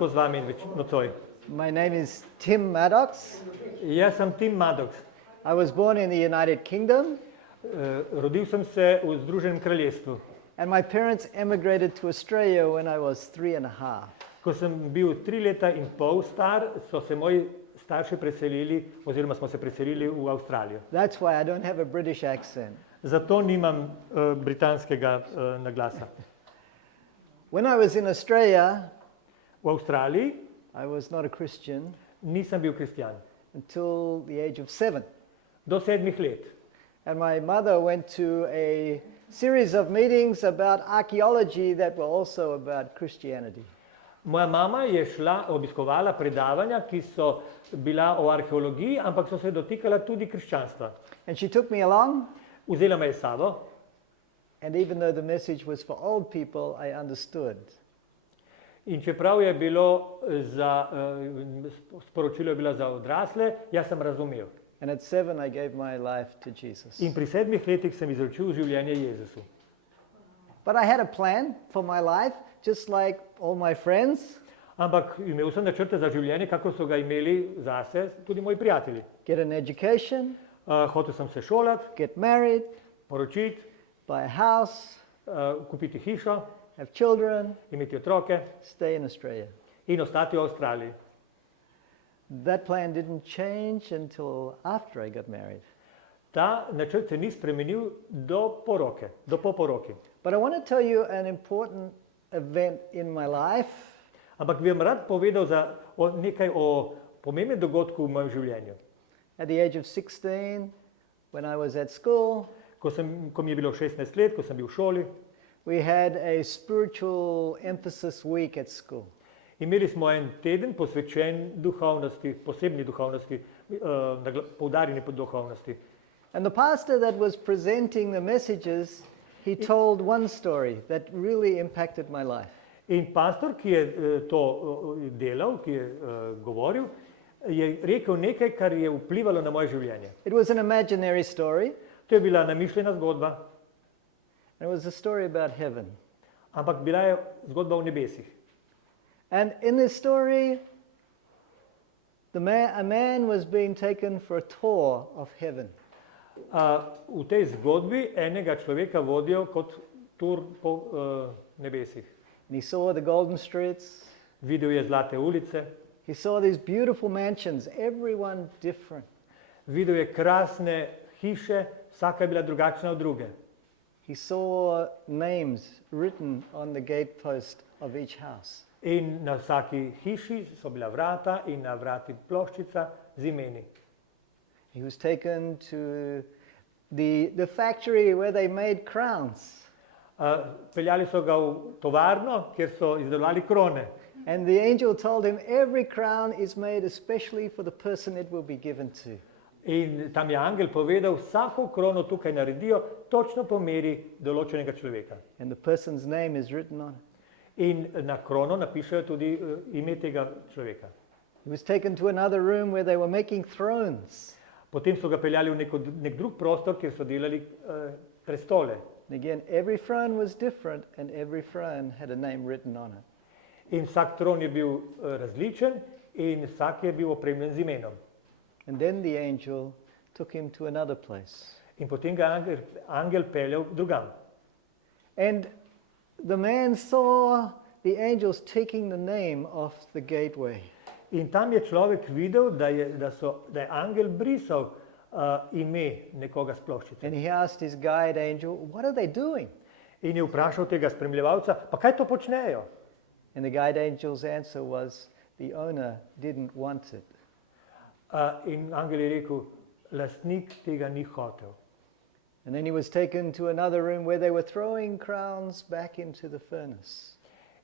lahko z vami nocoj? My name is Tim Maddocks. Jaz sem Tim Maddocks. I was born in the United Kingdom, Rodil sem se v Združenem kraljestvu. and my parents emigrated to Australia when I was 3.5. Ko sem bil 3 leta in pol star, so se moji starši preselili, oziroma smo se preselili v Avstralijo. That's why I don't have a British accent. Zato nimam britanskega naglasa. When I was in Australia, V Avstraliji I was not a Christian nisem bil kristjan. until the age of 7. Do 7 let. And my mother went to a series of meetings about archaeology that were also about Christianity. Moja mama je obiskovala predavanja, ki so bila o arheologiji, ampak so se dotikala tudi krščanstva. And she took me along, Vzela me je s sabo and even though the message was for old people, I understood. in čeprav je bilo sporočilo je bilo za odrasle, jaz sem razumel. And at 7, I gave my life to Jesus. In pri 7 letih sem izročil življenje Jezusu. But I had a plan for my life, just like all my friends. Ampak imel sem načrte za življenje, kako so ga imeli zase tudi moji prijatelji. Get an education, Hotel sem se šolati, get married, poročiti, buy a house, kupiti hišo, have children, imeti otroke stay in Australia. in ostati v Avstraliji. That plan didn't change until after I got married. Ta načrt se ni spremenil do po poroki. But I want to tell you an important event in my life. Ampak bi vam rad povedal nekaj o pomembnem dogodku v mojem življenju. At the age of 16, when I was at school, Ko mi je bilo 16 let, ko sem bil v šoli, we had a spiritual emphasis week at school. imeli smo en teden posvečen duhovnosti, posebni duhovnosti, poudarjeni po duhovnosti. And the pastor that was presenting the messages, he told one story that really impacted my life. In pastor, ki je to delal, ki je govoril, je rekel nekaj, kar je vplivalo na moje življenje. It was an imaginary story, To je bila namišljena zgodba, and it was a story about heaven. ampak bila je zgodba o nebesih. And in this story, a man was being taken for a tour of heaven. V tej zgodbi enega človeka vodijo kot tur po nebesih. And he saw the golden streets. Videl je zlate ulice, He saw these beautiful mansions, everyone different. videl je krasne hiše, vsaka je bila drugačna od druge. He saw names written on the gatepost of each house. In na vsaki hiši so bila vrata in na vrati ploščica z imeni. He was taken to the factory where they made crowns. Peljali so ga v tovarno, kjer so izdelovali krone. And the angel told him every crown is made especially for the person it will be given to. In tam je angel povedal, vsako krono tukaj naredijo točno po meri določenega človeka. And the person's name is written on it. In na krono napišejo tudi ime tega človeka. He was taken to another room where they were making thrones. Potem so ga peljali v nek drug prostor, kjer so delali prestole. And again, every throne was different and every throne had a name written on it. In vsak tron je bil različen in vsak je bil opremljen z imenom. And then the angel took him to another place. In potem ga angel peljal drugam. And the man saw the angels taking the name off the gateway. In tam je človek videl, da je angel brisal ime nekoga s ploščice. And he asked his guide angel, what are they doing? In je vprašal tega spremljevalca, pa kaj to počnejo? And the guide angel's answer was, the owner didn't want it. In angel je rekel, lastnik tega ni hotel. And then he was taken to another room where they were throwing crowns back into the furnace.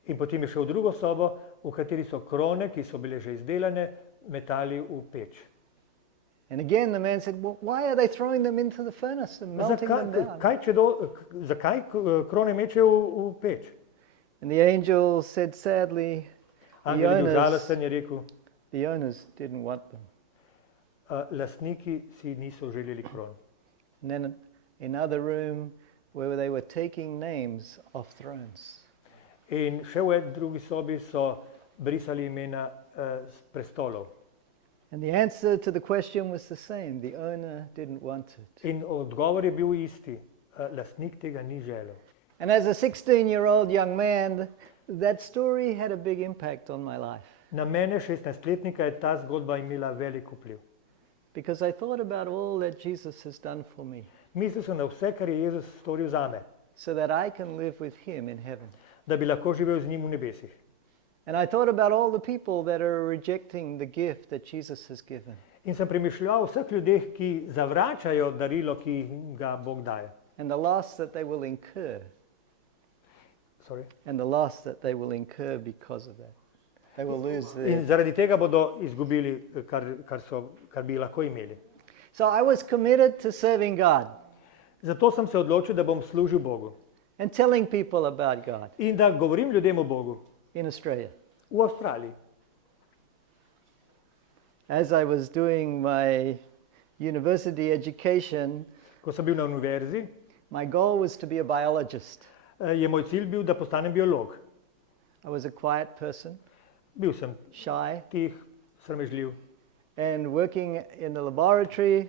In potem je šel v drugo sobo, v kateri so krone, ki so bile že izdelane, metali v peč. And again the man said, well, why are they throwing them into the furnace and melting them down? Zakaj krone mečejo v peč? And the angel said sadly, Angel je bil žalosten, je rekel, the owners didn't want them. Lastniki si niso želeli kron. And then another room where they were taking names off thrones. In še v drugi sobi so brisali imena s prestolov. And the answer to the question was the same. The owner didn't want it. In odgovor je bil isti, lastnik tega ni želel. And as a 16-year-old young man, that story had a big impact on my life. Na mene, 16-letnika, je ta zgodba imela velik vpliv. Because I thought about all that Jesus has done for me, Mislil sem na vse, kar je Jezus storil zame, so that I can live with him in heaven. da bi lahko živel z njim v nebesih. And I thought about all the people that are rejecting the gift that Jesus has given. In sem premišljal o vseh ljudeh, ki zavračajo darilo, ki ga Bog daje. And the loss that they will incur. Sorry. And the loss that they will incur because of that. They will lose In their... zaradi tega bodo izgubili, kar bi lahko imeli. So I was committed to serving God Zato sem se odločil, da bom služil Bogu and telling people about God in da govorim ljudem o Bogu in Australia. v Avstraliji. As I was doing my university education, Ko sem bil na univerzi, my goal was to be a biologist. je moj cilj bil, da postanem biolog. I was a quiet person, Bil sem shy, tih, sramežljiv. and working in the laboratory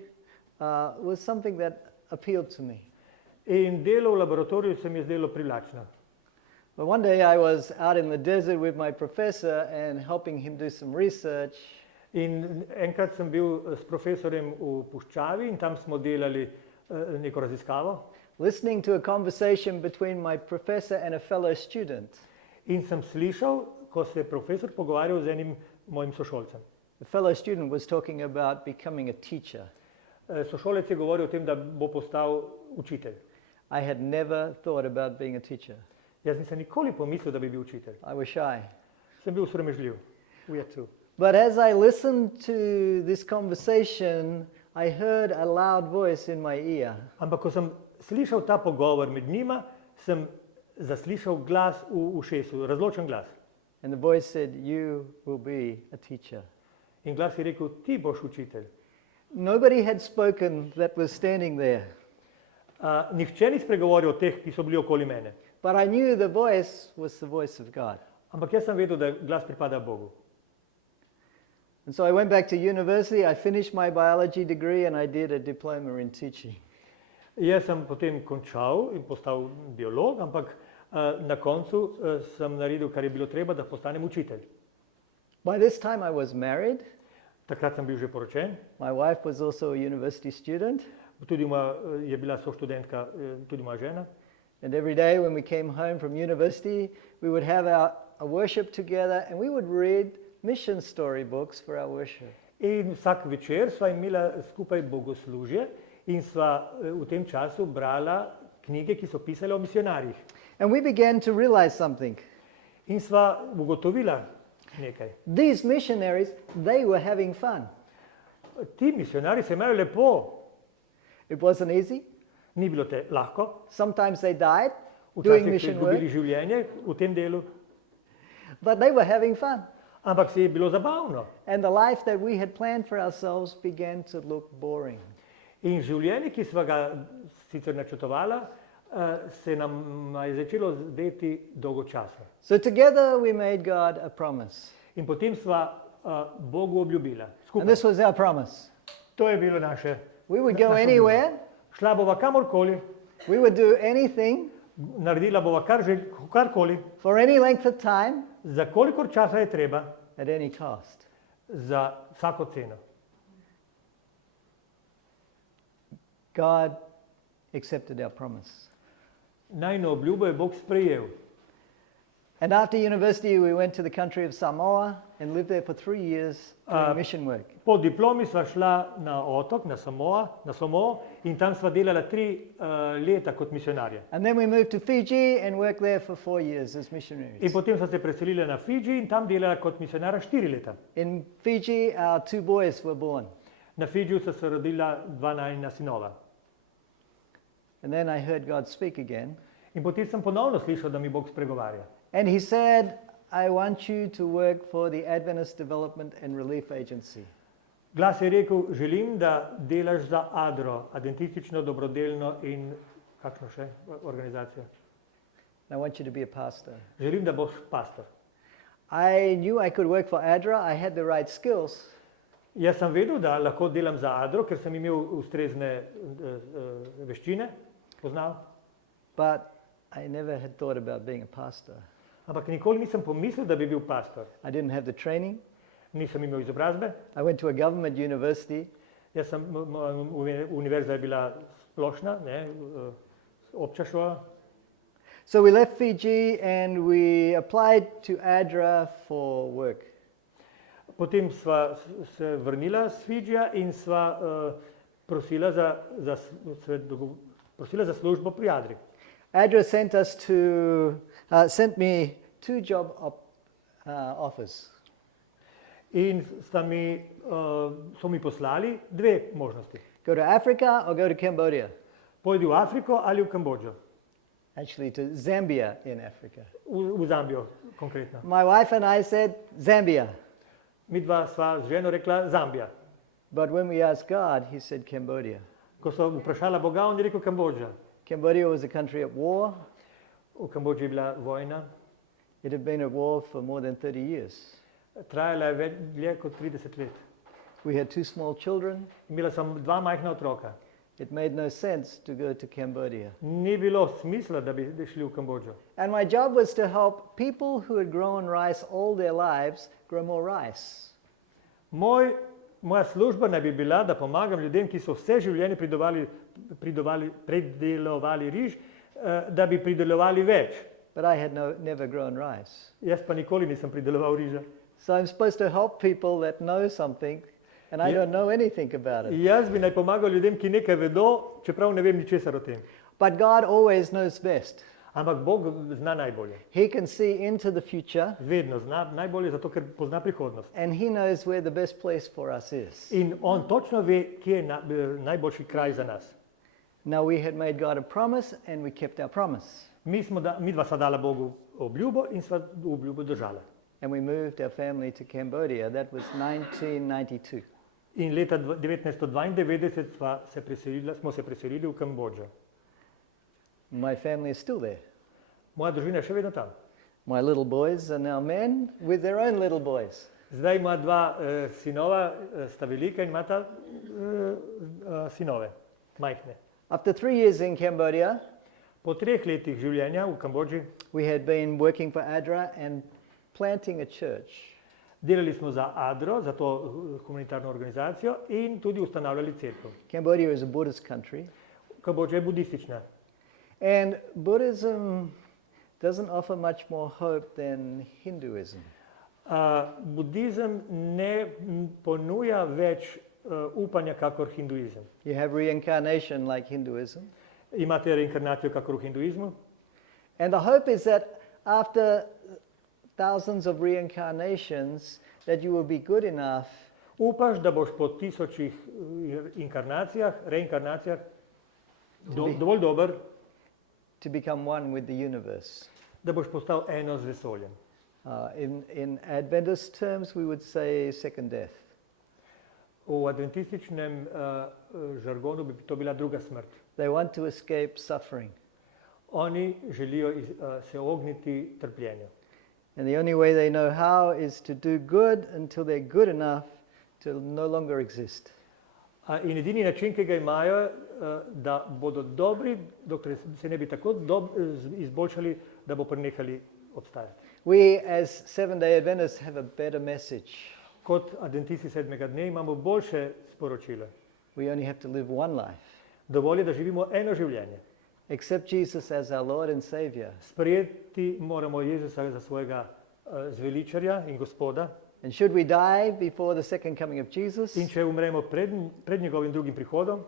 was something that appealed to me. In delo v laboratoriju se mi je zdelo privlačno. But one day I was out in the desert with my professor and helping him do some research. In enkrat sem bil s profesorjem v puščavi in tam smo delali neko raziskavo. Listening to a conversation between my professor and a fellow student. In sem slišal, ko se je profesor pogovarjal z enim mojim sošolcem. The fellow student was talking about becoming a teacher. Sošolec je govoril o tem, da bo postal učitelj. I had never thought about being a teacher. Jaz nisem nikoli pomislil, da bi bil učitelj. I was shy. Sem bil sramežljiv. Ujet tu. But as I listened to this conversation, I heard a loud voice in my ear. Ampak ko sem slišal ta pogovor med njima, sem zaslišal glas v ušesu, razločen glas. And the voice said, "You will be a teacher." In glas je rekel, ti boš učitelj. Nobody had spoken that was standing there. Nihče ni spregovoril o teh, ki so bili okoli mene. But I knew the voice was the voice of God. Ampak jaz sem vedel, da glas pripada Bogu. And so I went back to university, I finished my biology degree, and I did a diploma in teaching. Jaz sem potem končal in postal biolog, ampak na koncu sem naredil, kar je bilo treba, da postanem učitelj. By this time I was married. Takrat sem bil že poročen, My wife was also a university student. tudi je bila soštudentka, tudi moja žena. And every day when we came home from university, we would have a worship together and we would read mission story books for our worship. In vsak večer sva imela skupaj bogoslužje in sva v tem času brala knjige, ki so pisale o misionarjih. And we began to realize something. In sva ugotovila nekaj. These missionaries, they were having fun. Ti misionarji se imajo lepo, It wasn't easy. ni bilo te lahko, Sometimes they died doing včasih so mission work, izgubili življenje v tem delu, but they were having fun. ampak se je bilo zabavno. And the life that we had planned for ourselves began to look boring. In življenje, ki sva ga sicer načrtovala, se nam je začelo zdeti dolgočasno. So together we made God a promise. In potem sva Bogu obljubila. And Skupaj. this was our promise. To je bilo naše. We would go naša anywhere, obljuba. Šla bova kamorkoli, we would do anything naredila bova karkoli, for any length of time za kolikor časa je treba, at any cost. za vsako ceno. God accepted our promise. Najino obljubo je Bog sprejel. And after university, we went to the country of Samoa and lived there for 3 years doing mission work. Po diplomi sva šla na otok, na Samoa in tam sva delala 3 leta kot misionarja. And then we moved to Fiji and worked there for 4 years as missionaries. In potem sva se preselila na Fidži in tam delala kot misionarja 4 leta. In Fiji, our 2 boys were born. Na Fidžiju sta se rodila 2 najina sinova. And then I heard God speak again. In potem sem ponovno slišal, da mi Bog spregovarja. And he said, I want you to work for the Adventist Development and Relief Agency. Glas je rekel, želim, da delaš za ADRO, Adventistično dobrodelno in kakšno še organizacijo. And I want you to be a pastor. Želim, da boš pastor. I knew I could work for ADRA. I had the right skills. Jaz sem vedel, da lahko delam za Adro, ker sem imel ustrezne veščine, poznal. But I never had thought about being a pastor. Ampak nikoli nisem pomislil, da bi bil pastor. I didn't have the training. Nisem imel izobrazbe. I went to a government university. Jaz sem, univerza je bila splošna, ne, obča šola. So we left Fiji and we applied to ADRA for work. Potem sva se vrnila s Fidžija in sva prosila za službo pri Adri. ADRA sent me 2 job offers. In so mi poslali 2 možnosti. Go to Africa or go to Cambodia. Pojdi v Afriko ali v Kambodžo. Actually to Zambia in Africa. V Zambijo konkretno. My wife and I said Zambia. Mi dva sva z ženo rekla Zambija. But when we asked God, he said Cambodia. Ko so vprašala Boga, on je rekel Kambodža. Cambodia was a country at war. V Kambodži je bila vojna. It had been at war for more than 30 years. Trajala je dlje kot 30 let. We had 2 small children. Imela sem 2 majhna otroka. It made no sense to go to Cambodia. Ni bilo smisla, da bi šli v Kambodžo. And my job was to help people who had grown rice all their lives grow more rice. Moja služba naj bi bila, da pomagam ljudem, ki so vse življenje pridelovali riž, da bi pridelovali več. But I had never grown rice. Jaz pa nikoli nisem prideloval riža. So I'm supposed to help people that know something, and I don't know anything about it. Jaz bi naj pomagal ljudem, ki nekaj vedo, čeprav ne vem ničesar o tem. But God always knows best. Ampak Bog zna najbolje. He can see into the future. Vedno zna najbolje, zato ker pozna prihodnost. And he knows where the best place for us is. In on točno ve, kje je najboljši kraj za nas. Now we had made God a promise and we kept our promise. Mi dva sva dala Bogu obljubo in sva obljubo držala. And we moved our family to Cambodia. That was 1992. In leta 1992 smo se preselili v Kambodžo. My family is still there. Moja družina je še vedno tam. My little boys are now men with their own little boys. Zdaj ima 2 sinova, sta velika in imata sinove, majhne. After 3 years in Cambodia, po 3 letih življenja v Kambodži, we had been working for ADRA and planting a church. delali smo za Adro, za to humanitarno organizacijo in tudi ustanavljali cerkev. Cambodia is a Buddhist country. Kambodža je budistična. And Buddhism doesn't offer much more hope than Hinduism. Budizem ne ponuja več upanja kakor hinduizem. You have reincarnation like Hinduism. Imate reinkarnacijo kakor v hinduizmu. And the hope is that after thousands of reincarnations that you will be good enough Upaš, da boš po 1000 reinkarnacijah dovolj dober, to become one with the universe. da boš postal eno z vesoljem. In Adventist terms, we would say second death. V adventističnem žargonu bi to bila druga smrt. They want to escape suffering. Oni želijo se ogniti trpljenju. And the only way they know how is to do good until they're good enough to no longer exist. In edini način, ki ga imajo, da bodo dobri, dokler se ne bi tako izboljšali, da bo prenehali obstajati. We as Seventh-day Adventists have a better message. Kot adventisti 7. dne imamo boljše sporočilo. We only have to live one life. Dovolj je, da živimo eno življenje. Accept Jesus as our Lord and Savior. Sprejeti moramo Jezusa za svojega zveličarja in Gospoda. And should we die before the second coming of Jesus, In če umremo pred njegovim drugim prihodom,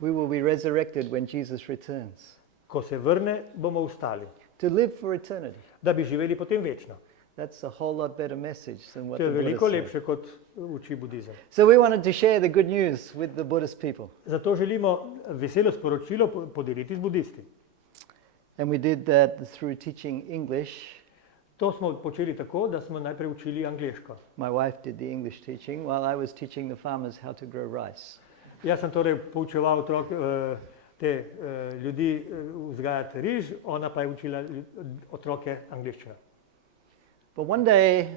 we will be resurrected when Jesus returns. ko se vrne, bomo ustali, To live for eternity. da bi živeli potem večno. That's a whole lot better message than what To je the veliko Buddhists say. lepše, kot uči budizem. So we wanted to share the good news with the Buddhist people. Zato želimo veselo sporočilo podeliti z budisti. And we did that through teaching English. To smo počeli tako, da smo najprej učili angleško. My wife did the English teaching while I was teaching the farmers how to grow rice. Jaz sem torej poučeval te ljudi vzgajati riž, ona pa je učila otroke angleščino. But one day,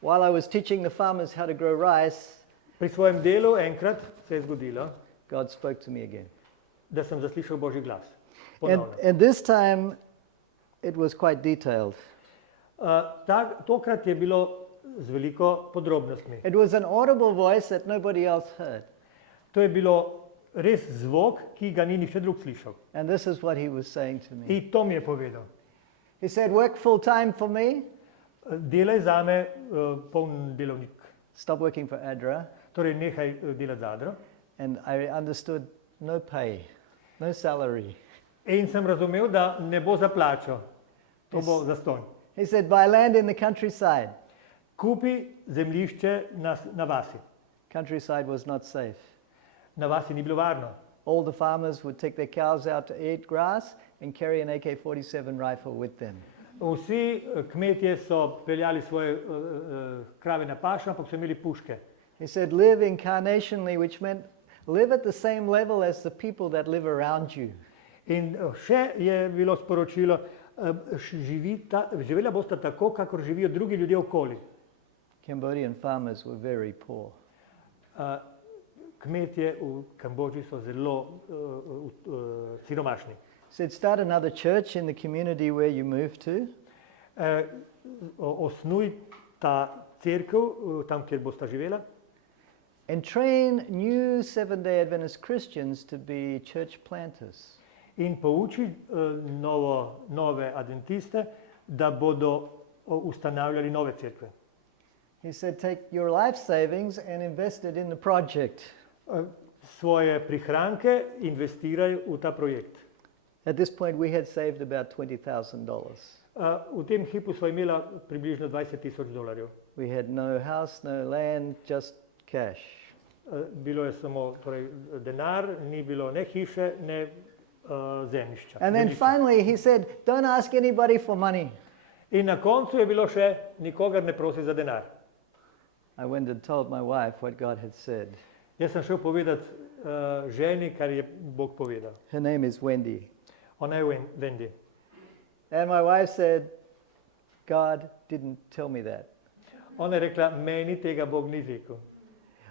while I was teaching the farmers how to grow rice, Pri svojem delu enkrat se je zgodilo, God spoke to me again. da sem zaslišal Božji glas. And, Ponovno. and this time, it was quite detailed. Tokrat je bilo z veliko podrobnostmi. It was an audible voice that nobody else heard. To je bilo res zvok, ki ga ni nihče drug slišal. And this is what he was saying to me. In to mi je povedal. He said, work full time for me, Delaj zame poln delovnik. stop working for Adra. Torej nehaj delati zadro. And I understood no pay, no salary. In sem razumel, da ne bo za plačo. To bo zastonj. He said, buy land in the countryside. Kupi zemljišče na vasi. Countryside was not safe. Na vasi ni bilo varno. All the farmers would take their cows out to eat grass and carry an AK-47 rifle with them. Vsi kmetje so peljali svoje krave na pašo, ampak so imeli puške. He said, live incarnationally, which meant live at the same level as the people that live around you. In še je bilo sporočilo, živela bosta tako, kakor živijo drugi ljudje okoli. Cambodian farmers were very poor. Kmetje v Kambodži so zelo siromašni. He said, start another church in the community where you move to. Osnuj ta cerkev tam, kjer bosta živela. And train new Seventh-day Adventist Christians to be church planters. In pouči nove adventiste, da bodo ustanavljali nove cerkve. He said, take your life savings and invest it in the project. Svoje prihranke investiraj v ta projekt. At this point, we had saved about $20,000. V tem hipu sva imela približno $20,000. We had no house, no land, just cash. Bilo je samo torej, denar, ni bilo ne hiše, ne zemljišča. And then finally he said, don't ask anybody for money. In na koncu je bilo še, nikogar ne prosi za denar. I went and told my wife what God had said. Jaz sem šel povedati ženi, kar je Bog povedal. Her name is Wendy. Ona je Wendy. And my wife said, God didn't tell me that. Ona je rekla, meni tega Bog ni rekel.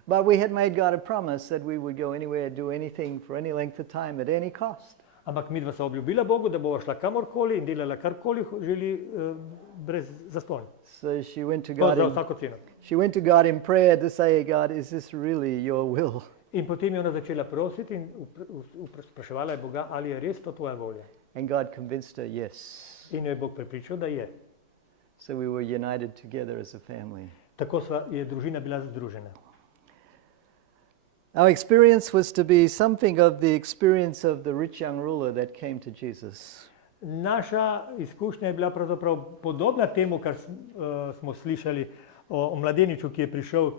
But we had made God a promise that we would go anywhere, do anything for any length of time at any cost. Ampak midva sva obljubila Bogu, da bova šla kamorkoli in delala karkoli želi brez zastonj. So she went to To God za in, vsako ceno. she went to God in prayer to say, God, is this really your will? In potem je ona začela prositi in spraševala je Boga, ali je res to tvoja volja. And God convinced her, yes. In jo je Bog prepričal, da je. So we were united together as a family. Tako je družina bila združena. Our experience was to be something of the experience of the rich young ruler that came to Jesus. Naša izkušnja je bila pravzaprav podobna temu, kar smo slišali o mladeniču, ki je prišel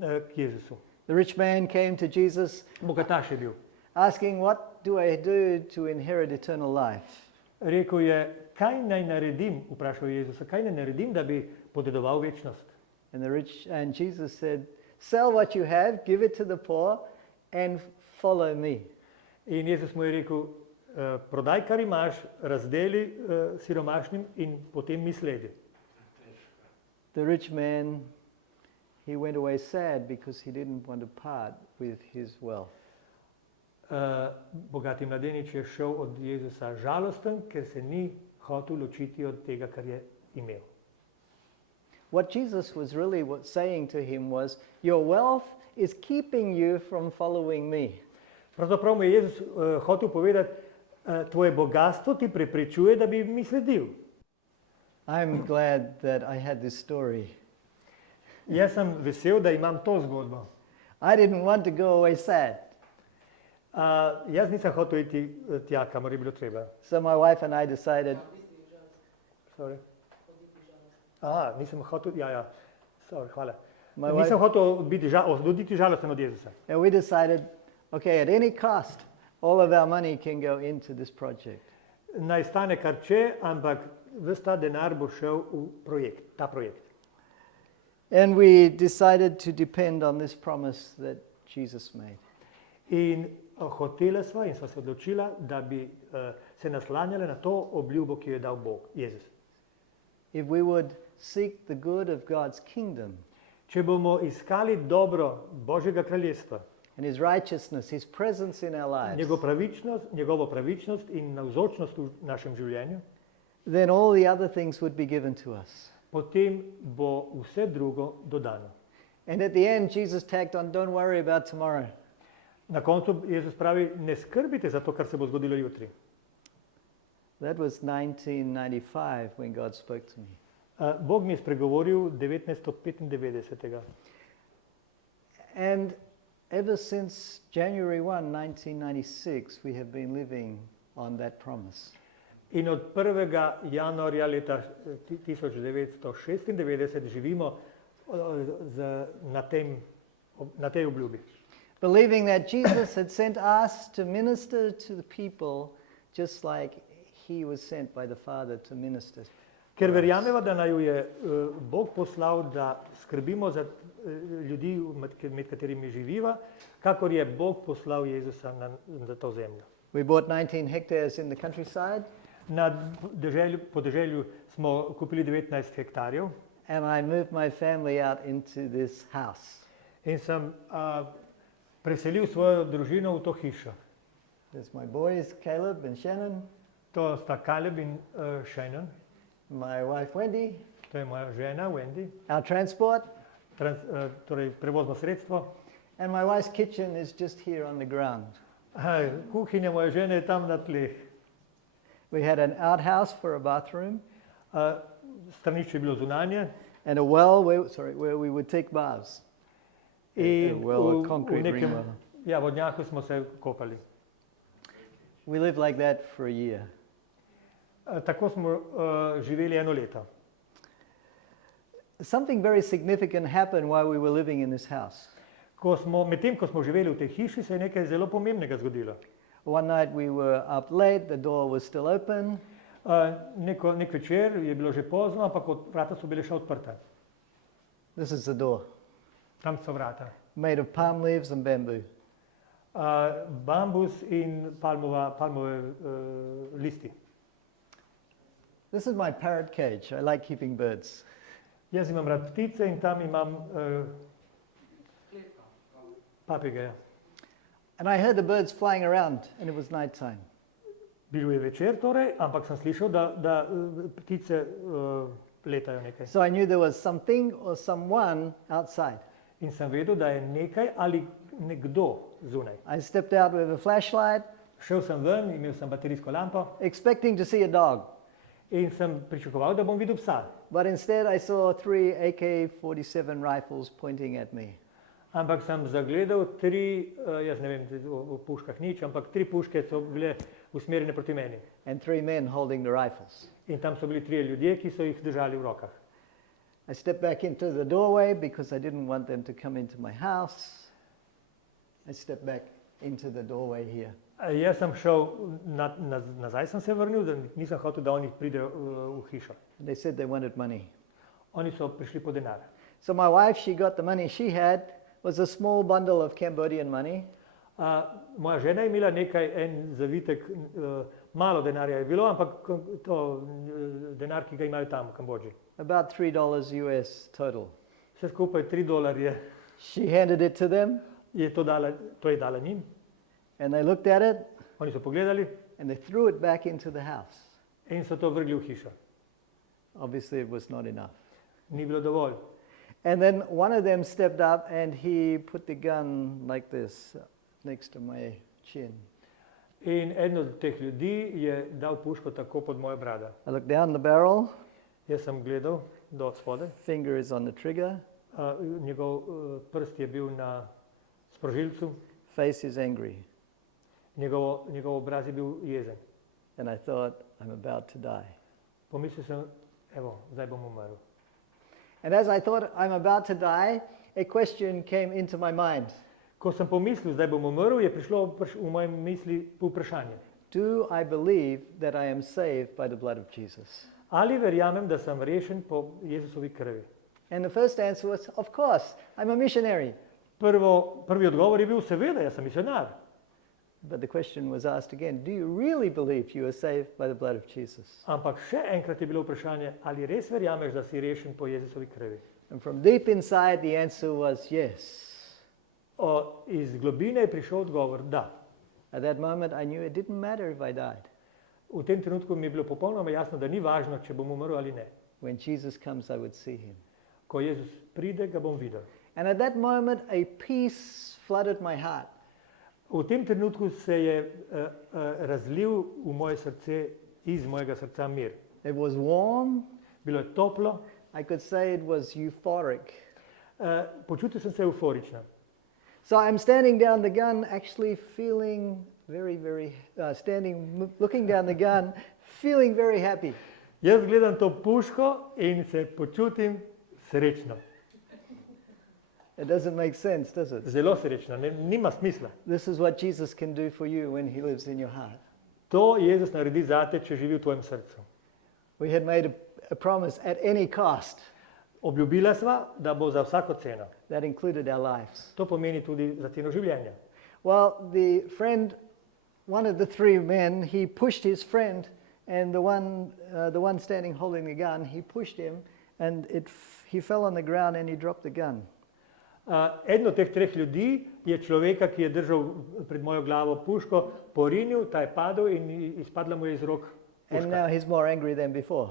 k Jezusu. The rich man came to Jesus Bogataš je bil. asking, what do I do to inherit eternal life? Rekel je, kaj naj naredim, vprašal je Jezusa, kaj naj naredim, da bi podedoval večnost. And Jesus said, sell what you have, give it to the poor, and follow me. In Jezus mu je rekel, prodaj, kar imaš, razdeli siromašnim in potem mi sledi. The rich man, he went away sad because he didn't want to part with his wealth. Bogati mladenič je šel od Jezusa žalosten, ker se ni hotel ločiti od tega, kar je imel. What Jesus was really saying to him was, your wealth is keeping you from following me. Pravzaprav mu je Jezus hotel povedati, tvoje bogatstvo ti preprečuje, da bi mi sledil. I'm glad that I had this story. Jaz sem vesel, da imam to zgodbo. I didn't want to go away sad. Jaz nisem hotel iti tja, kamor je bilo treba. So my wife and I decided, Sorry. Nisem hotel, sorry, hvala. My Nisem hotel oditi žalosten od Jezusa. and we decided, okay, at any cost, all of our money can go into this project. Naj stane kar če, ampak ves ta denar bo šel v ta projekt. And we decided to depend on this promise that Jesus made. In hotela sva in sva se odločila, da bi se naslanjala na to obljubo, ki jo je dal Bog, Jezus. if we would seek the good of God's kingdom Če bomo iskali dobro Božjega kraljestva, and His righteousness, His presence in our lives, njegovo pravičnost in navzočnost v našem življenju, then all the other things would be given to us. potem bo vse drugo dodano. And at the end, Jesus tagged on, don't worry about tomorrow. Na koncu Jezus pravi, ne skrbite za to, kar se bo zgodilo jutri. That was 1995 when God spoke to me. Bog mi je spregovoril 1995. And ever since January 1, 1996, we have been living on that promise. In od 1. januarja leta 1996 živimo na tej obljubi. Believing that Jesus had sent us to minister to the people just like He was sent by the Father to minister. Ker verjameva, da naju je Bog poslal, da skrbimo za ljudi, med katerimi živiva, kakor je Bog poslal Jezusa na to zemljo. We bought 19 hectares in the countryside. Na podeželju smo kupili 19 hektarjev. And I moved my family out into this house. In sem preselil svojo družino v to hišo. There's my boys, Caleb and Shannon. To sta Caleb in Shannon. My wife, Wendy. To je moja žena, Wendy. Our transport. Torej prevozno sredstvo. And my wife's kitchen is just here on the ground. Kuhinja moje žene je tam na tleh. We had an outhouse for a bathroom. Stranišče je bilo zunanje. And a well where we would take baths. In a concrete ring well. Ja, vodnjaku smo se kopali. We lived like that for a year. Tako smo živeli eno leto. Something very significant happened while we were living in this house. Medtem ko smo živeli v tej hiši, se je nekaj zelo pomembnega zgodilo. One night we were up late, the door was still open. Nek večer je bilo že pozno, ampak vrata so bile še odprta. This is the door. Tam so vrata. Made of palm leaves and bamboo. Bambus in palmove listi. This is my parrot cage. I like keeping birds. Jaz imam rad ptice in tam imam papige. And I heard the birds flying around and it was nighttime. Bil je večer torej, ampak sem slišal, da ptice letajo nekaj. So I knew there was something or someone outside. In sem vedel, da je nekaj ali nekdo zunaj. I stepped out with a flashlight. Šel sem ven, imel sem baterijsko lampo. Expecting to see a dog. In sem pričakoval, da bom videl psa. But instead I saw 3 AK-47 rifles pointing at me. Ampak sem zagledal 3, jaz ne vem o puškah nič, ampak 3 puške so bile usmerjene proti meni. And 3 men holding the rifles. In tam so bili 3 ljudje, ki so jih držali v rokah. I stepped back into the doorway because I didn't want them to come into my house. I stepped back into the doorway here. Jaz sem šel, nazaj sem se vrnil, da nisem hotel, da oni pridejo v hišo. They said they wanted money. Oni so prišli po denar. So my wife, she got the money she had, was a small bundle of Cambodian money. Moja žena je imela en zavitek, malo denarja je bilo, ampak to denar, ki ga imajo tam v Kambodži. About $3 US total. Vse skupaj $3. She handed it to them. To je dala njim. And they looked at it. Oni so pogledali. And they threw it back into the house. In so to vrgli v hišo. Obviously it was not enough. Ni bilo dovolj. And then one of them stepped up and he put the gun like this next to my chin. In eden od teh ljudi je dal puško tako pod mojo brado. I looked down the barrel. Jaz sem gledal do spode. Finger is on the trigger. Njegov prst je bil na sprožilcu. Face is angry. Njegov obraz je bil jezen. And I thought, I'm about to die. Pomislil sem, evo, zdaj bom umrl. And as I thought I'm about to die, a question came into my mind. Ko sem pomislil, zdaj bom umrl, je prišlo v moje misli vprašanje. Do I believe that I am saved by the blood of Jesus? Ali verjamem, da sem rešen po Jezusovi krvi? And the first answer was, of course, I'm a missionary. Prvi odgovor je bil, seveda, jaz sem misionar. But the question was asked again, do you really believe you are saved by the blood of Jesus? Ampak še enkrat je bilo vprašanje, ali res verjameš, da si rešen po Jezusovi krvi? And from deep inside, the answer was yes. Iz globine je prišel odgovor, da. At that moment, I knew it didn't matter if I died. V tem trenutku mi je bilo popolnoma jasno, da ni važno, če bom umrl ali ne. When Jesus comes, I would see him. Ko Jezus pride, ga bom videl. And at that moment, a peace flooded my heart. V tem trenutku se je razlil v moje srce, iz mojega srca mir. It was warm. Bilo je toplo. I could say it was euphoric. Počutil sem se euforično. So I'm standing down the gun, actually feeling looking down the gun, feeling very happy. Jaz gledam to puško in se počutim srečno. It doesn't make sense, does it? Zelo srečno, nima smisla. This is what Jesus can do for you when he lives in your heart. To Jezus naredi zate, če živi v tvojem srcu. We had made a promise at any cost. Obljubila sva, da bo za vsako ceno. That included our lives. To pomeni tudi za ceno življenja. Well, one of the three men, he pushed his friend, and the one standing holding the gun, he pushed him, and he fell on the ground and he dropped the gun. Eden od teh treh ljudi je človeka, ki je držal pred mojo glavo puško, porinil, ta je padel in izpadla mu je iz rok puška. And now he's more angry than before.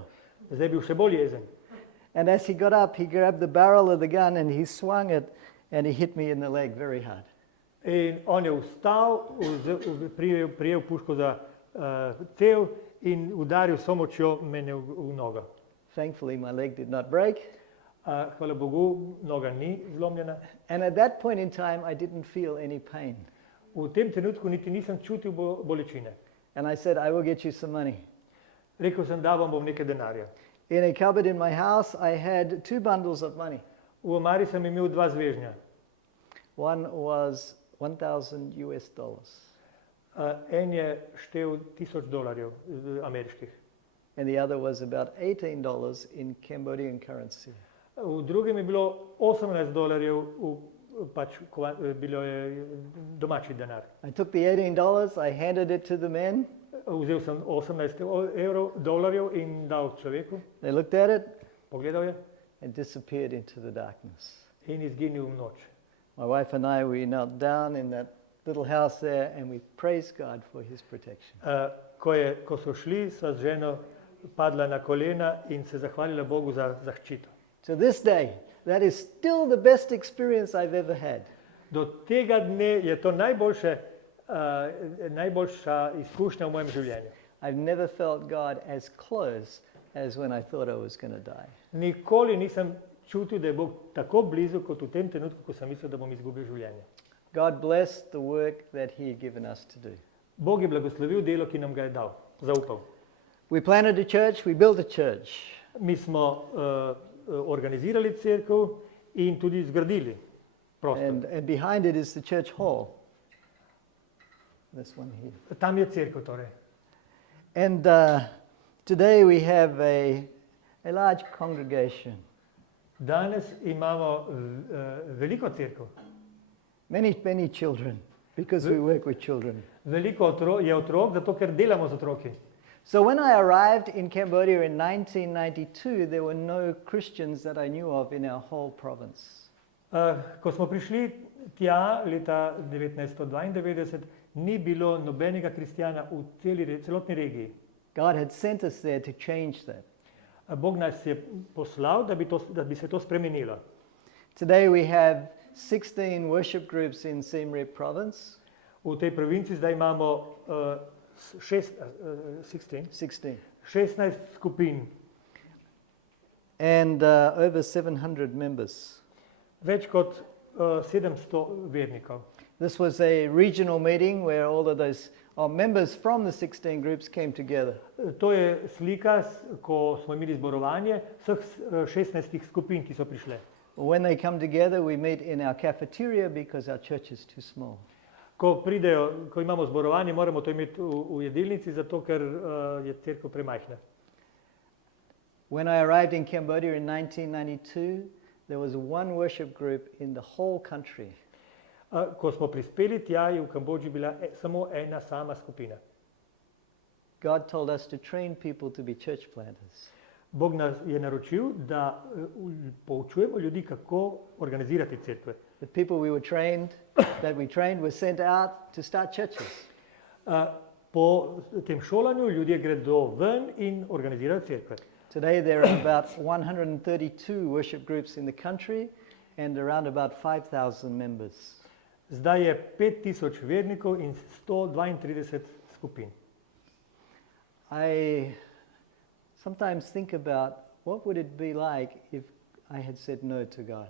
Zdaj je bil še bolj jezen. And as he got up, he grabbed the barrel of the gun and he swung it and he hit me in the leg very hard. In on je vstal, prijel puško za cev in udaril so močjo mene v nogo. Thankfully, my leg did not break. Hvala Bogu, noga ni zlomljena. And at that point in time, I didn't feel any pain. V tem trenutku niti nisem čutil bolečine. And I said, I will get you some money. Rekel sem, da vam bom nekaj denarja. In a cupboard in my house, I had 2 bundles of money. V omari sem imel 2 zvežnja. One was $1,000. En je štel $1000 ameriških. And the other was about $18 in Cambodian currency. V drugem je bilo $18, pač bilo je domači denar. I took the $18, I handed it to the men. Vzel sem $18 in dal človeku. They looked at it. Pogledal je. And disappeared into the darkness. In izginil v noč. My wife and I, we knelt down in that little house there and we praised God for his protection. Ko so šli, sva z ženo padla na kolena in se zahvalila Bogu za zaščito. To this day, that is still the best experience I've ever had. Do tega dne je to najboljša izkušnja v mojem življenju. I've never felt God as close as when I thought I was going to die. Nikoli nisem čutil, da je Bog tako blizu kot v tem trenutku, ko sem mislil, da bom izgubil življenje. God blessed the work that he had given us to do. Bog je blagoslovil delo, ki nam ga je dal, zaupal. We planted a church, we built a church. Mi smo organizirali cerkev in tudi zgradili prostor. And behind it is the church hall. This one here. Tam je cerkev torej. And today we have a large congregation. Danes imamo veliko cerkev. Many children, because we work with children. Veliko je otrok, zato ker delamo z otroki. So when I arrived in Cambodia in 1992, there were no Christians that I knew of in our whole province. Ko smo prišli tja leta 1992, ni bilo nobenega kristjana v celotni regiji. God had sent us there to change that. Bog nas je poslal, da bi se to spremenilo. Today we have 16 worship groups in Siem Reap province. V tej provinci zdaj imamo 16 skupin. And over 700 members. Več kot 700 vernikov. This was a regional meeting where all of those members from the 16 groups came together. To je slika, ko smo imeli zborovanje vseh 16 skupin, ki so prišle. When they come together, we meet in our cafeteria because our church is too small. Ko imamo zborovanje, moramo to imeti v jedilnici, zato ker je cerkev premajhna. When I arrived in Cambodia in 1992, there was one worship group in the whole country. Ko smo prispeli tja, je v Kambodži bila samo ena sama skupina. God told us to train people to be church planters. Bog nas je naročil, da poučujemo ljudi, kako organizirati cerkve. The people that we trained were sent out to start churches. Po tem šolanju ljudje gredo ven in organizirajo cerkve. Today there are about 132 worship groups in the country and around about 5,000 members. Zdaj je 5000 vernikov in 132 skupin. I sometimes think about what would it be like if I had said no to God.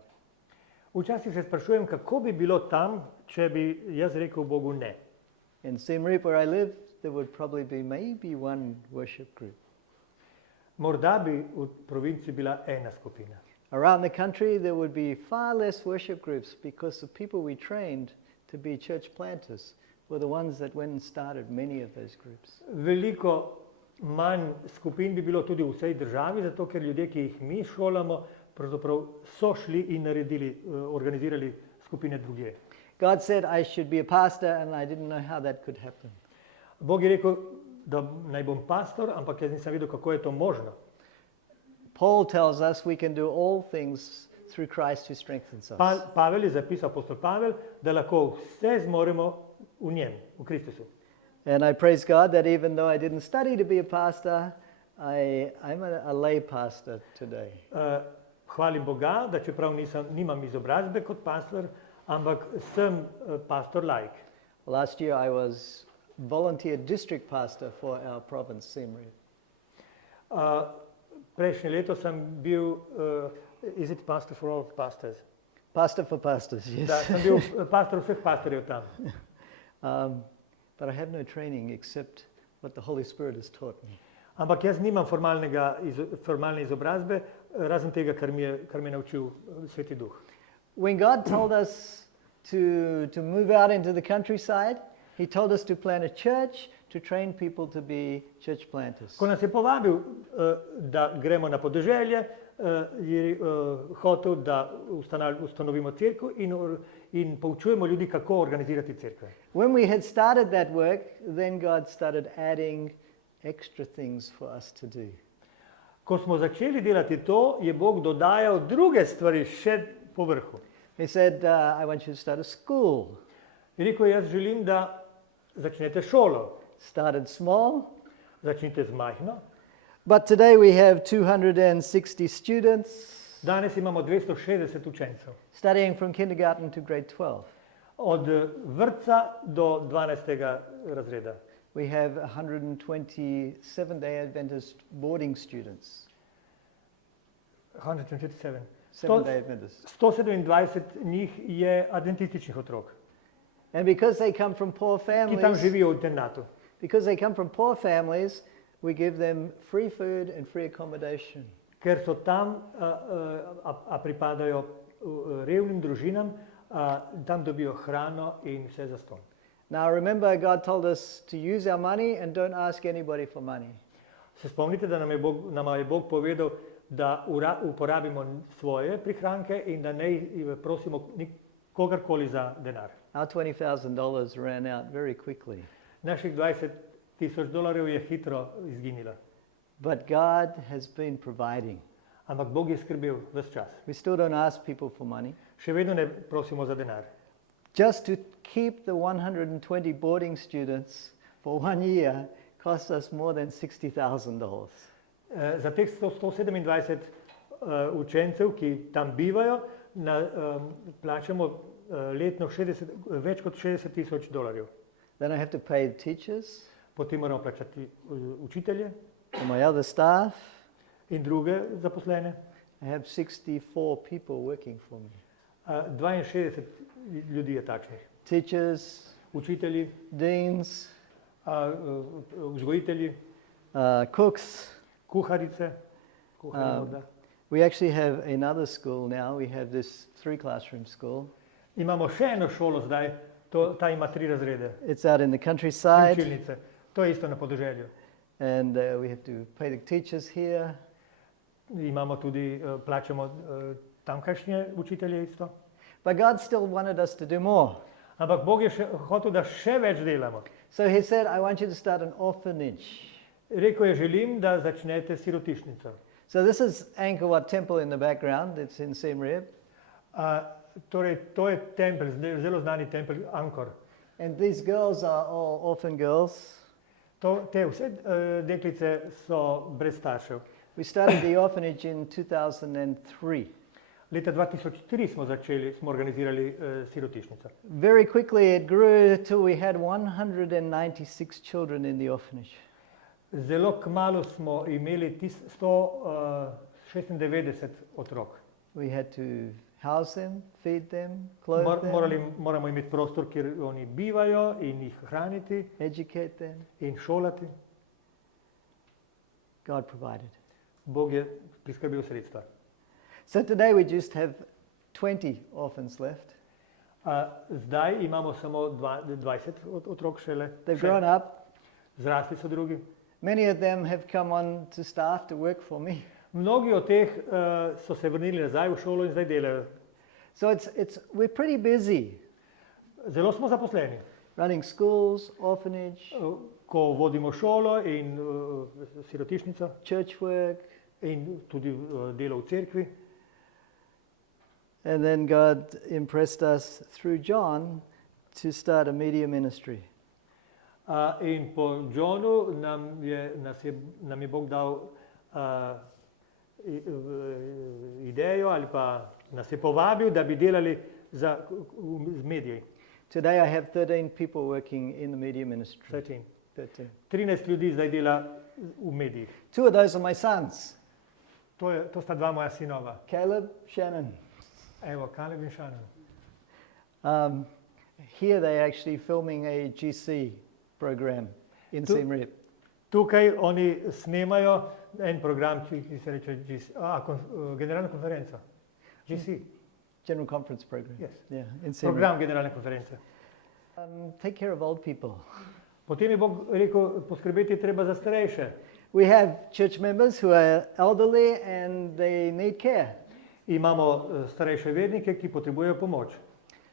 Včasih se sprašujem, kako bi bilo tam, če bi jaz rekel Bogu ne. In Siem Reap, where I live, there would probably be maybe one worship group. Morda bi v provinci bila ena skupina. Around the country, there would be far less worship groups because the people we trained to be church planters were the ones that went and started many of those groups. Veliko manj skupin bi bilo tudi v vsej državi, zato ker ljudje, ki jih mi šolamo, pravzaprav so šli in organizirali skupine drugje. God said I should be a pastor and I didn't know how that could happen. Bog je rekel, da naj bom pastor, ampak jaz nisem vedel, kako je to možno. Paul tells us we can do all things through Christ who strengthens us. Pavel je zapisal, apostol Pavel, da lahko vse zmoremo v njem, v Kristusu. And I praise God that even though I didn't study to be a pastor, I'm a lay pastor today. Hvalim Boga, da čeprav nimam izobrazbe kot pastor, ampak sem pastor laik. Last year I was volunteer district pastor for our province, Siem Reap. Prejšnje leto sem bil, is it pastor for all pastors? Pastor for pastors, yes. Da, sem bil pastor vseh pastorjev tam. But I have no training except what the Holy Spirit has taught me. Ampak jaz nimam formalne izobrazbe, razen tega, kar me je naučil Sveti Duh. When God told us to move out into the countryside, He told us to plant a church to train people to be church planters. Ko nas je povabil, da gremo na podeželje, je hotel, da ustanovimo cerkev in poučujemo ljudi, kako organizirati cerkve. When we had started that work, then God started adding extra things for us to do. Ko smo začeli delati to, je Bog dodajal druge stvari še po vrhu. He said, I want you to start a school. Je rekel, jaz želim, da začnete šolo. Started small. Začnite z majhno. But today we have 260 students. Danes imamo 260 učencev. Studying from kindergarten to grade 12. Od vrtca do 12. razreda. We have 127 Seventh-day Adventist boarding students. 127. Seventh-day Adventists. 127 njih je adventističnih otrok. And because they come from poor Ki tam families, živijo v internatu. because they come from poor families, we give them free food and free accommodation. Ker so tam, a pripadajo revnim družinam, tam dobijo hrano in vse zastonj. Now remember, God told us to use our money and don't ask anybody for money. Se spomnite, da nama je Bog povedal, da uporabimo svoje prihranke in da ne prosimo kogarkoli za denar. Our $20,000 ran out very quickly. Naših $20,000 je hitro izginilo. But God has been providing. Ampak Bog je skrbel ves čas. We still don't ask people for money. Še vedno ne prosimo za denar. Just to keep the 120 boarding students for 1 year cost us more than $60,000. Za teh 127 učencev, ki tam bivajo, plačamo letno več kot $60,000. Then I have to pay the teachers, Potem moramo plačati učitelje and my other staff. in druge zaposlene. I have 64 people working for me. 62 ljudi je takšnih. Teachers, Učitelji, deans, vzgojitelji, cooks. kuharice. Kuharje morda. We actually have another school now. We have this 3-classroom school. Imamo še eno šolo zdaj, ta ima 3 razrede. It's out in the countryside, Učilnice. To je isto na podeželju. and we have to pay the teachers here. Imamo tudi, plačamo tamkajšnje učitelje isto. But God still wanted us to do more. Ampak Bog je hotel, da še več delamo. So he said, I want you to start an orphanage. Rekel je, želim, da začnete sirotišnico. So this is Angkor Wat Temple in the background. It's in Siem Reap. Torej, to je tempelj, zelo znani tempelj Angkor. And these girls are all orphan girls. Te vse deklice so brez staršev. We started the orphanage in 2003. Leta 2003 smo organizirali sirotišnico. Very quickly it grew till we had 196 children in the orphanage. Zelo kmalu smo imeli 196 otrok. We had to house them, feed them, clothe them, Moramo imeti prostor, kjer oni bivajo in jih hraniti educate them. in šolati. God provided. Bog je priskrbel sredstva. So today we just have 20 orphans left. Zdaj imamo samo 20 otrok šele. They've grown up. Zrasli so drugi. Many of them have come on to staff to work for me. Mnogi od teh so se vrnili nazaj v šolo in zdaj delajo. So we're pretty busy Zelo smo zaposleni. running schools, orphanage, Ko vodimo šolo in sirotišnico church work, in tudi delo v cerkvi. and then God impressed us through John to start a media ministry. In po Johnu nam je Bog dal idejo ali pa nas je povabil, da bi delali z mediji. Today I have 13 people working in the media ministry. 13. 13. 13 ljudi zdaj dela v medijih. Two of those are my sons, To sta dva moja sinova. Caleb, Shannon. Evo, Caleb in Shannon. Here they're actually filming a GC program in Siem Reap. Tukaj oni snemajo en program, ki se reče generalna konferenca. GC. General conference program. Yes. Yeah, in Siem Reap. Program generalne konference. Take care of old people. Potem je Bog rekel, poskrbeti je treba za starejše. We have church members who are elderly and they need care. Imamo starejše vernike, ki potrebujejo pomoč.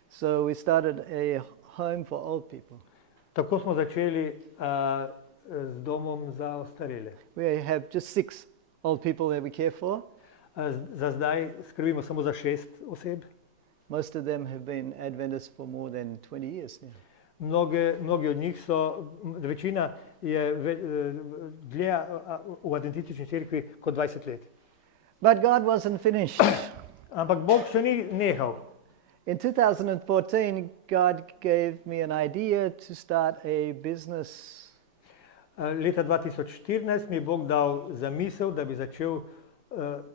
So we started a home for old people. Tako smo začeli z domom za ostarele. We have just 6 old people that we care for. Za zdaj skrbimo samo za 6 oseb. Most of them have been Adventists for more than 20 years now. Mnogi od njih večina je dlje v adventistični cerkvi kot 20 let. But God wasn't finished. Ampak Bog še ni nehal. In 2014, God gave me an idea to start a business. Leta 2014 mi je Bog dal zamisel, da bi začel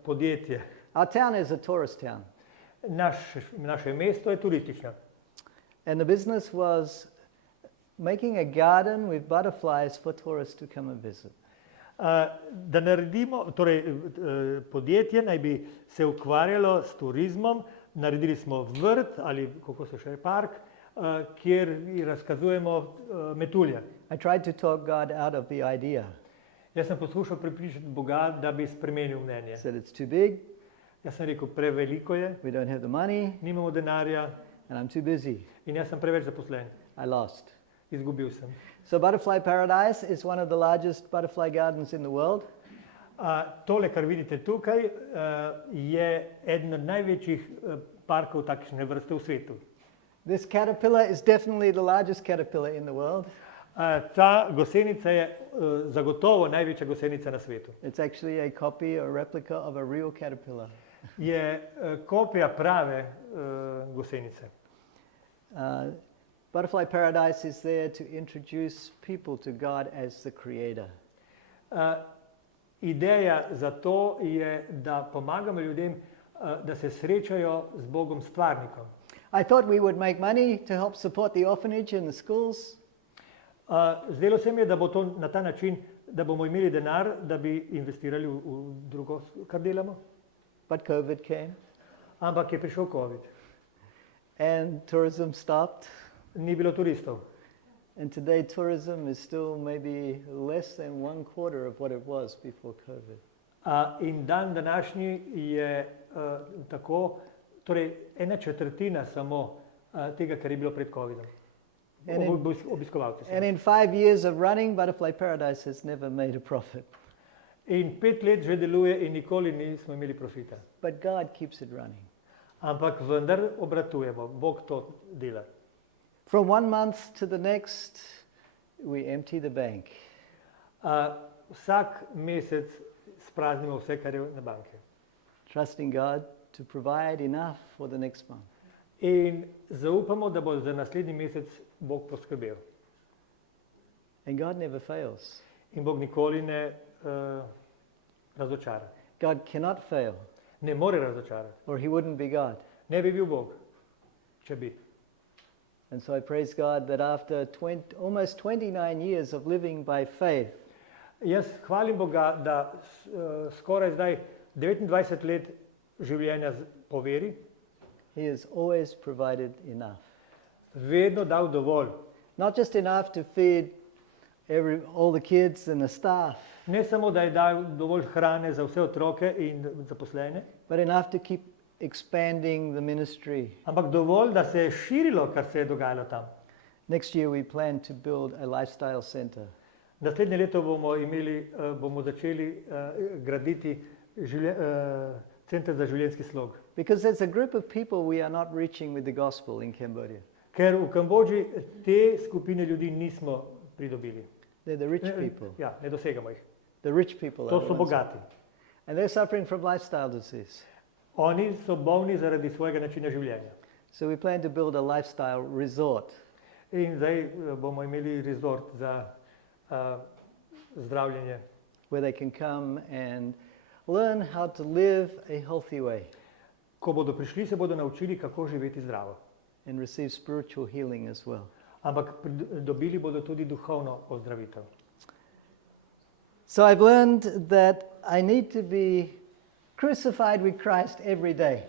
podjetje. Our town is a tourist town. Naše mesto je turistično. And the business was making a garden with butterflies for tourists to come and visit. Da naredimo, torej podjetje naj bi se ukvarjalo s turizmom, naredili smo vrt ali kako se še park, kjer razkazujemo metulje. I tried to talk God out of the idea. Jaz sem poskušal prepričati Boga, da bi spremenil mnenje. I said it's too big, Jaz sem rekel, preveliko je, we don't have the money, nimamo denarja and I'm too busy. in jaz sem preveč zaposlen. I lost. Izgubil sem. So Butterfly Paradise is one of the largest butterfly gardens in the world. Tole, kar vidite tukaj, je eden od največjih parkov takšne vrste v svetu. This caterpillar is definitely the largest caterpillar in the world. Ta gosenica je zagotovo največja gosenica na svetu. It's actually a copy or replica of a real caterpillar. Je kopija prave gosenice. Butterfly Paradise is there to introduce people to God as the creator. Ideja za to je, da pomagamo ljudem, da se srečajo z Bogom stvarnikom. I thought we would make money to help support the orphanage and the schools. Zdelo se mi je, da bo to na ta način, da bomo imeli denar, da bi investirali v drugo, kar delamo. But COVID came Ampak je prišel COVID. and tourism stopped. Ni bilo turistov. And today tourism is still maybe less than 1/4 of what it was before COVID. In dan današnji je tako, torej 1/4 samo tega, kar je bilo pred COVID-om. And in- Obiskovalci. And in 5 years of running, Butterfly Paradise has never made a profit. In 5 let že deluje in nikoli nismo imeli profita. But God keeps it running. Ampak vendar obratujemo, Bog to dela. From 1 month to the next, we empty the bank. Vsak mesec spraznimo vse, kar je na banki. Trusting God to provide enough for the next month. In zaupamo, da bo za naslednji mesec Bog poskrbel. And God never fails. In Bog nikoli ne razočara. God cannot fail, Ne more razočarati. or He wouldn't be God. Ne bi bil Bog, če bi. And so I praise God that after almost 29 years of living by faith, Jaz hvalim Boga, da skoraj zdaj 29 let življenja po veri, He has always provided enough. vedno dal dovolj. Not just enough to feed all the kids and the staff, Ne samo, da je dal dovolj hrane za vse otroke in zaposlene, but enough to keep expanding the ministry. ampak dovolj, da se je širilo, kar se je dogajalo tam. Next year we plan to build a lifestyle center. Naslednje leto bomo začeli graditi center za življenjski slog. Because there's a group of people we are not reaching with the gospel in Cambodia. Ker v Kambodži te skupine ljudi nismo pridobili. They're the rich people. Ja, ne dosegamo jih. The rich people To are the so ones. bogati. And they're suffering from lifestyle disease. Oni so bolni zaradi svojega načina življenja. So we plan to build a lifestyle resort. In zdaj bomo imeli resort za zdravljenje, where they can come and learn how to live a healthy way ko bodo prišli, se bodo naučili, kako živeti zdravo. and receive spiritual healing as well. Ampak dobili bodo tudi duhovno ozdravitev. So I've learned that I need to be crucified with Christ every day,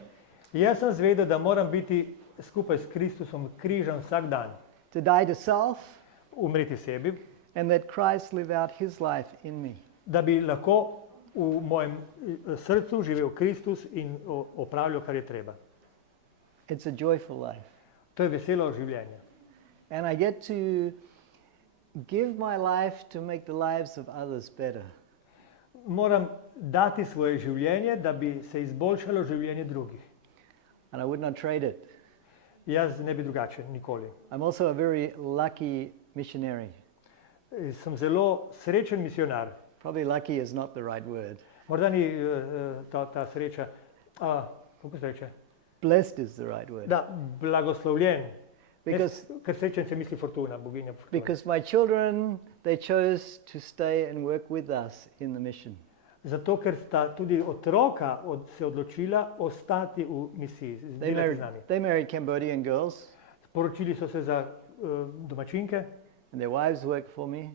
Jaz sem zvedel, da moram biti skupaj s Kristusom križan vsak dan, to die to self, umreti sebi, and let Christ live out His life in me. da bi lahko v mojem srcu živel Kristus in opravljal, kar je treba. It's a joyful life. To je veselo življenje. And I get to give my life to make the lives of others better. Moram dati svoje življenje, da bi se izboljšalo življenje drugih. And I would not trade it. Jaz ne bi drugače, nikoli. I'm also a very lucky missionary. Sem zelo srečen misionar. Probably lucky is not the right word. Morda ni ta sreča, kako se reče? Blessed is the right word. Da, blagoslovljen. Because, Ker srečen se misli fortuna, boginja fortuna. because my children, they chose to stay and work with us in the mission. Zato, ker sta tudi otroka se odločila ostati v misiji, delati z nami. They married Cambodian girls, Poročili so se za domačinke, and their wives work for me,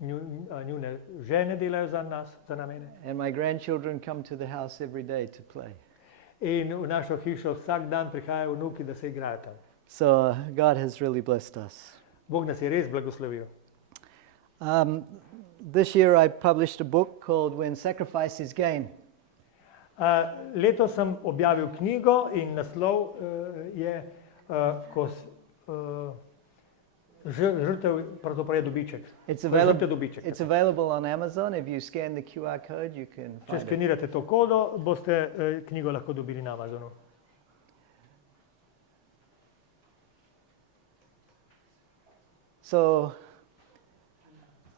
njune žene delajo za nas, za namene. and my grandchildren come to the house every day to play. In v našo hišo vsak dan prihajajo vnuki, da se igrajo tam. So God has really blessed us. Bog nas je res blagoslovil. This year I published a book called When Sacrifice is Gain. Letos sem objavil knjigo in naslov je ko žrtev pravzaprav je dobiček. Žrtev dobiček. It's available on Amazon. If you scan the QR code, you can Če find it. skenirate to kodo, boste knjigo lahko dobili na Amazonu. So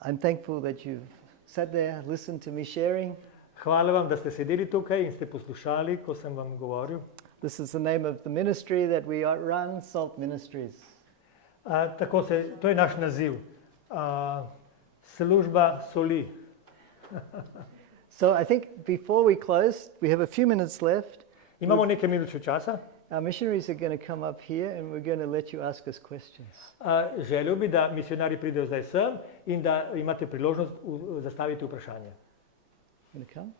I'm thankful that you've sat there, listened to me sharing. Hvala vam, da ste sedeli tukaj in ste poslušali, ko sem vam govoril. This is the name of the ministry that we run, Salt Ministries. To je naš naziv. Služba soli. So I think before we close, we have a few minutes left. Imamo nekaj minut še časa. Our missionaries are going to come up here and we're going to let you ask us questions. Želel bi, da misionarji pridejo zdaj sem in da imate priložnost zastaviti vprašanje. Going to come?